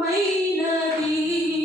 మైనది